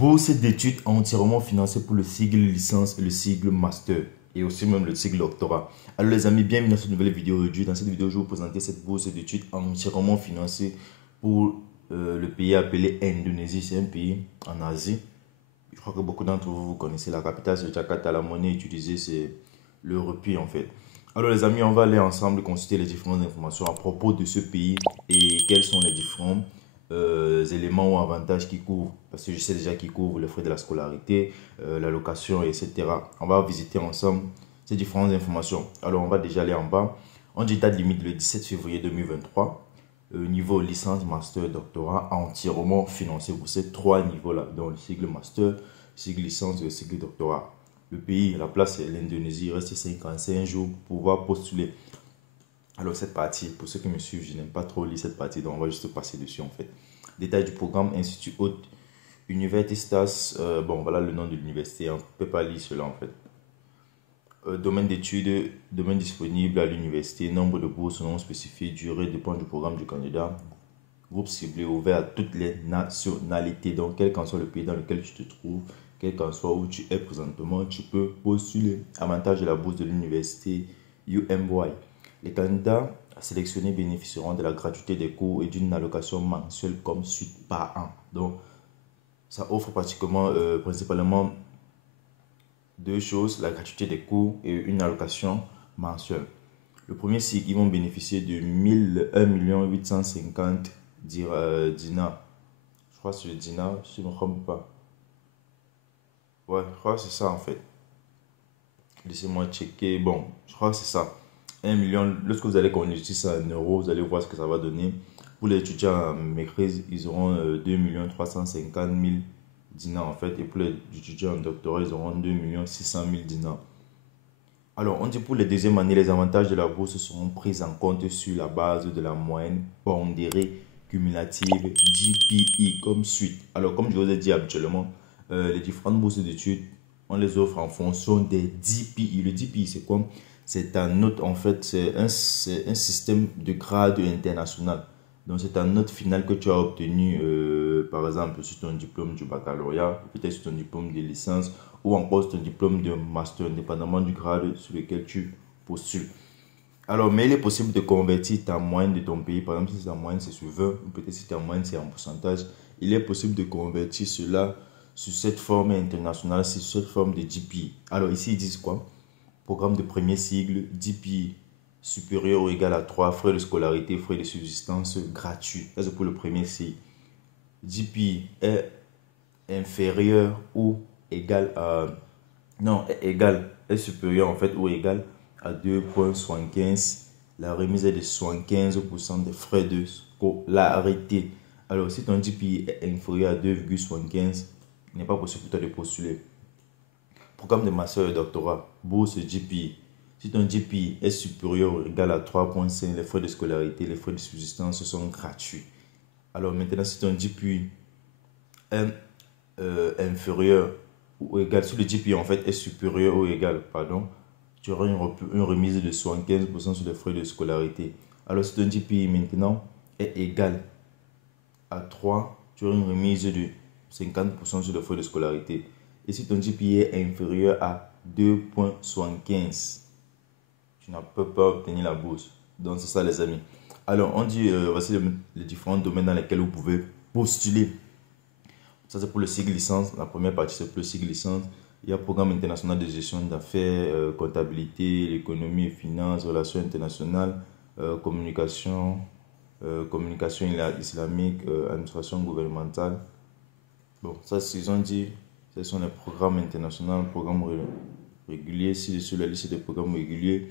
Bourse d'études entièrement financée pour le cycle licence et le cycle master et aussi même le cycle doctorat. Alors les amis, bienvenue dans cette nouvelle vidéo aujourd'hui. Dans cette vidéo, je vais vous présenter cette bourse d'études entièrement financée pour le pays appelé Indonésie. C'est un pays en Asie. Je crois que beaucoup d'entre vous connaissez la capitale, c'est Jakarta. La monnaie utilisée, c'est le rupee en fait. Alors les amis, on va aller ensemble consulter les différentes informations à propos de ce pays et quels sont les différents éléments ou avantages qui couvrent. Parce que je sais déjà qu'ils couvrent les frais de la scolarité, la location, etc. On va visiter ensemble ces différentes informations. Alors on va déjà aller en bas. On dit date limite le 17 février 2023. Niveau licence, master, doctorat entièrement financé pour ces trois niveaux-là. Donc le cycle master, cycle licence et le cycle doctorat. Le pays, la place c'est l'Indonésie. Il reste 55 jours pour pouvoir postuler. Alors cette partie, pour ceux qui me suivent, je n'aime pas trop lire cette partie, donc on va juste passer dessus en fait. Détail du programme, Institut Haute Universitas, bon voilà le nom de l'université, on ne peut pas lire cela en fait. Domaine d'études, domaine disponible à l'université, nombre de bourses non spécifiées, durée dépend du programme du candidat. Groupe ciblé ouvert à toutes les nationalités, donc quel qu'en soit le pays dans lequel tu te trouves, quel qu'en soit où tu es présentement, tu peux postuler. Avantage de la bourse de l'université UMY. Les candidats sélectionnés bénéficieront de la gratuité des cours et d'une allocation mensuelle comme suite par an. Donc, ça offre pratiquement, principalement deux choses, la gratuité des cours et une allocation mensuelle. Le premier cycle, ils vont bénéficier de 1 850 dinars. Je crois que c'est le dinar, si je ne me trompe pas. Ouais, je crois que c'est ça en fait. Laissez-moi checker. Bon, je crois que c'est ça. 1 million, lorsque vous allez convertir ça en euros, vous allez voir ce que ça va donner. Pour les étudiants en maîtrise, ils auront 2 350 000 dinars en fait. Et pour les étudiants en doctorat, ils auront 2 600 000 dinars. Alors, on dit pour les deuxième année, les avantages de la bourse seront pris en compte sur la base de la moyenne pondérée cumulative GPE comme suite. Alors, comme je vous ai dit habituellement, les différentes bourses d'études, on les offre en fonction des DPI. Le DPI, c'est quoi? C'est un note, en fait, c'est un système de grade international. Donc, c'est un note final que tu as obtenu, par exemple, sur ton diplôme du baccalauréat, peut-être sur ton diplôme de licence, ou encore sur ton diplôme de master, indépendamment du grade sur lequel tu postules. Alors, mais il est possible de convertir ta moyenne de ton pays. Par exemple, si ta moyenne c'est sur 20, ou peut-être si ta moyenne c'est en pourcentage, il est possible de convertir cela sur cette forme internationale, sur cette forme de GPI. Alors ici, ils disent quoi? Programme de premier cycle, GPI supérieur ou égal à 3, frais de scolarité, frais de subsistance gratuits. Ça, c'est pour le premier cycle. GPI est inférieur ou égal à... Non, est supérieur en fait ou égal à 2,75. La remise est de 75% des frais de scolarité. Alors, si ton GPI est inférieur à 2,75, il n'est pas possible pour toi de postuler. Programme de master et doctorat, bourse GPI. Si ton GPI est supérieur ou égal à 3,5, les frais de scolarité, les frais de subsistance sont gratuits. Alors maintenant, si ton GPI est inférieur ou égal, si le GPI en fait est supérieur ou égal, pardon, tu auras une remise de 75% sur les frais de scolarité. Alors si ton GPI maintenant est égal à 3, tu auras une remise de 50% sur les frais de scolarité. Et si ton GPI est inférieur à 2,75, tu ne peux pas obtenir la bourse. Donc c'est ça les amis. Alors on dit, voici les différents domaines dans lesquels vous pouvez postuler. Ça, c'est pour le cycle licence. La première partie, c'est pour le cycle licence. Il y a programme international de gestion d'affaires, comptabilité, l'économie et finances, relations internationales, communication, communication islamique, administration gouvernementale. Bon, ça, ils ont dit, ce sont les programmes internationaux, programmes réguliers. Sur la liste des programmes réguliers,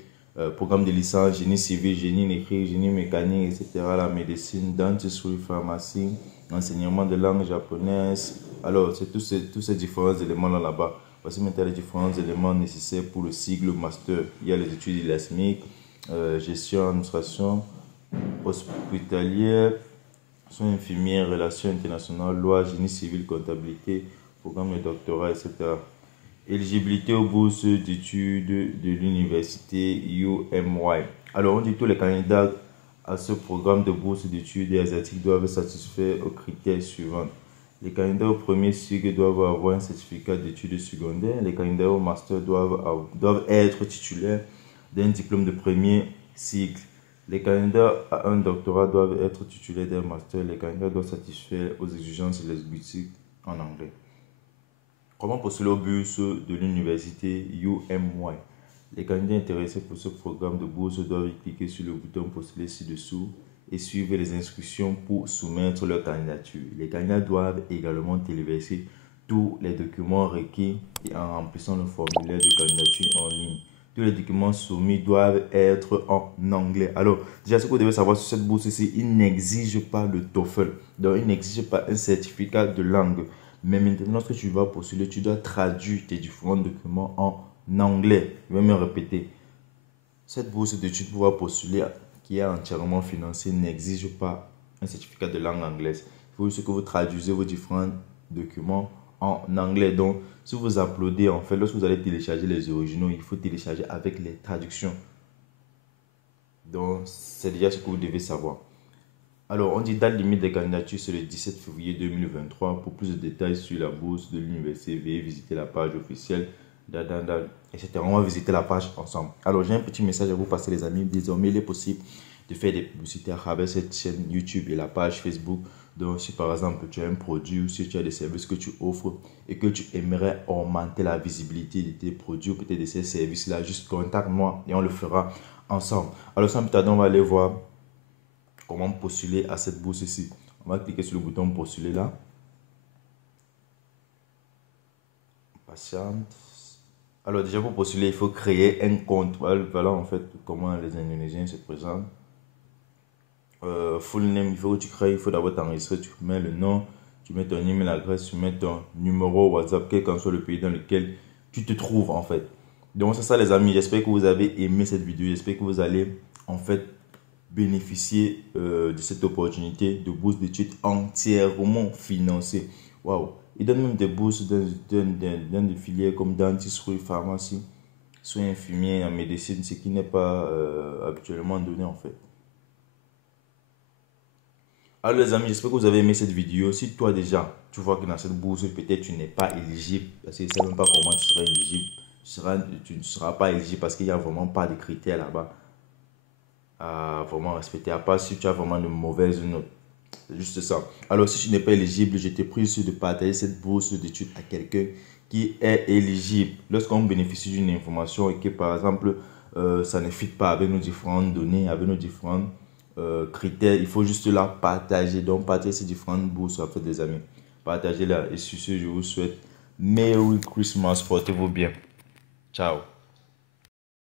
programme de licence, génie civil, génie électrique, génie mécanique, etc. La médecine, dentistry, pharmacie, enseignement de langue japonaise. Alors, c'est tous ces différents éléments là-bas. Voici maintenant les différents éléments nécessaires pour le cycle master. Il y a les études islamiques, gestion, administration, hospitalière, soins infirmiers, relations internationales, loi, génie civil, comptabilité, programme de doctorat, etc. Éligibilité aux bourses d'études de l'université UMY. Alors, on dit que tous les candidats à ce programme de bourse d'études asiatiques doivent satisfaire aux critères suivants. Les candidats au premier cycle doivent avoir un certificat d'études secondaires. Les candidats au master doivent être titulaires d'un diplôme de premier cycle. Les candidats à un doctorat doivent être titulaires d'un master. Les candidats doivent satisfaire aux exigences linguistiques en anglais. Comment postuler aux bourses de l'université UMY? Les candidats intéressés pour ce programme de bourse doivent cliquer sur le bouton postuler ci-dessous et suivre les instructions pour soumettre leur candidature. Les candidats doivent également téléverser tous les documents requis et en remplissant le formulaire de candidature en ligne. Tous les documents soumis doivent être en anglais. Alors, déjà, ce que vous devez savoir sur cette bourse, c'est qu'il n'exige pas le TOEFL. Donc, il n'exige pas un certificat de langue. Mais maintenant, lorsque tu vas postuler, tu dois traduire tes différents documents en anglais. Je vais me répéter. Cette bourse d'études pour pouvoir postuler, qui est entièrement financée, n'exige pas un certificat de langue anglaise. Il faut juste que vous traduisez vos différents documents en anglais. Donc, si vous uploadez, en fait, lorsque vous allez télécharger les originaux, il faut télécharger avec les traductions. Donc, c'est déjà ce que vous devez savoir. Alors, on dit date limite des candidatures, c'est le 17 février 2023. Pour plus de détails sur la bourse de l'université, veuillez visiter la page officielle, etc. On va visiter la page ensemble. Alors, j'ai un petit message à vous passer, les amis. Désormais, il est possible de faire des publicités à travers cette chaîne YouTube et la page Facebook. Donc, si par exemple, tu as un produit ou si tu as des services que tu offres et que tu aimerais augmenter la visibilité de tes produits ou peut-être de ces services-là, juste contacte-moi et on le fera ensemble. Alors, sans plus tarder, on va aller voir comment postuler à cette bourse ici. On va cliquer sur le bouton postuler là. Patiente. Alors déjà pour postuler, il faut créer un compte. Voilà en fait comment les Indonésiens se présentent. Full name, il faut que tu crées, il faut d'abord t'enregistrer. Tu mets le nom, tu mets ton email adresse, tu mets ton numéro WhatsApp, quel qu'en soit le pays dans lequel tu te trouves en fait. Donc c'est ça les amis, j'espère que vous avez aimé cette vidéo. J'espère que vous allez en fait bénéficier de cette opportunité de bourse d'études entièrement financée. Waouh! Ils donnent même des bourses dans des filières comme dentisterie, pharmacie, soins infirmiers, en médecine, ce qui n'est pas habituellement donné en fait. Alors les amis, j'espère que vous avez aimé cette vidéo. Si toi déjà, tu vois que dans cette bourse, peut-être tu n'es pas éligible, parce que je ne sais même pas comment tu seras éligible, tu ne seras pas éligible parce qu'il n'y a vraiment pas de critères là-bas à vraiment respecter, à part si tu as vraiment de mauvaises notes. C'est juste ça. Alors, si tu n'es pas éligible, je te prie de partager cette bourse d'études à quelqu'un qui est éligible. Lorsqu'on bénéficie d'une information et que, par exemple, ça ne fit pas avec nos différentes données, avec nos différents critères, il faut juste la partager. Donc, partagez ces différentes bourses avec des amis. Partagez-la. Et sur ce, je vous souhaite Merry Christmas. Portez-vous bien. Ciao.